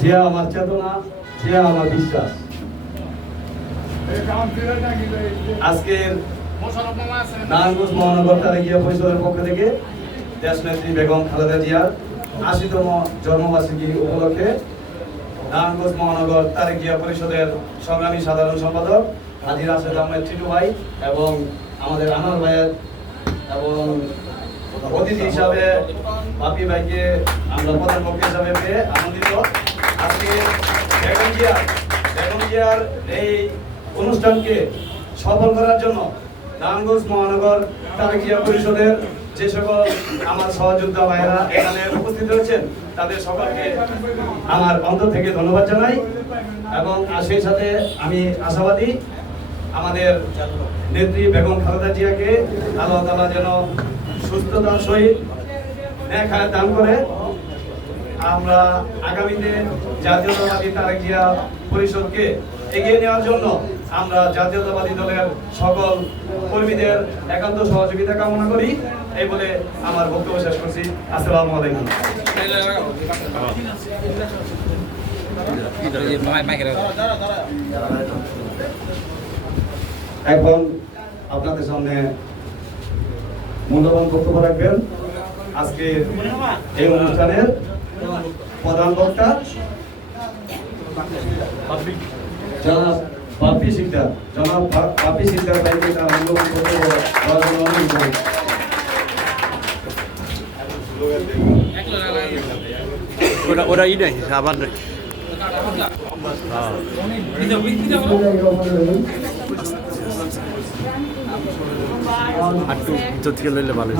যে আমার চেতনা, যে আমার বিশ্বাস। আজকের নারায়ণগঞ্জ মহানগর তারেকিয়া পরিষদের পক্ষ থেকে দেশনেত্রী বেগম খালেদা জিয়ার ৮০তম জন্মবার্ষিকী উপলক্ষে নারায়ণগঞ্জ মহানগর তারেকিয়া পরিষদের সংগ্রামী সাধারণ সম্পাদক হাজী রাশেদ আহমেদ টিটু ভাই এবং আমাদের আনোয়ার ভাইয়ের এবং অতিথি হিসাবে বাপি ভাইকে আমরা প্রধান বক্তা হিসাবে পেয়ে আনন্দিত। আজকে বেগম জিয়ার এই অনুষ্ঠানকে সফল করার জন্য নারায়ণগঞ্জ মহানগর তারেকিয়া পরিষদের যে সকল আমার সহযোদ্ধা ভাইয়েরা এখানে উপস্থিত রয়েছেন তাদের সকলকে আমার অন্তর থেকে ধন্যবাদ জানাই এবং সেই সাথে আমি আশাবাদী আমাদের নেত্রী বেগম খালেদা জিয়াকে আল্লাহ তাআলা যেন সুস্থতার সহিত নেক হায়াত দান করে আমরা আগামীতে জাতীয়তাবাদী তারেকিয়া পরিষদকে এগিয়ে নেওয়ার জন্য আমরা জাতীয়তাবাদী দলের সকল কর্মীদের একান্ত সহযোগিতা কামনা করি এই বলে আমার বক্তব্য শেষ করছি। আসসালামু আলাইকুম। এখন আপনাদের সামনে মূল্যবান বক্তব্য রাখবেন আজকে এই অনুষ্ঠানের প্রধান বক্তা জনাব বাপি সিকদার। জনাব বাপি সিকদার ভাইকে তার মূল্যবান বক্তব্য দেওয়ার জন্য অনুরোধ করি। ওরা ই নাই আবার নাই একটু ভিতর থেকে লইলে ভালো।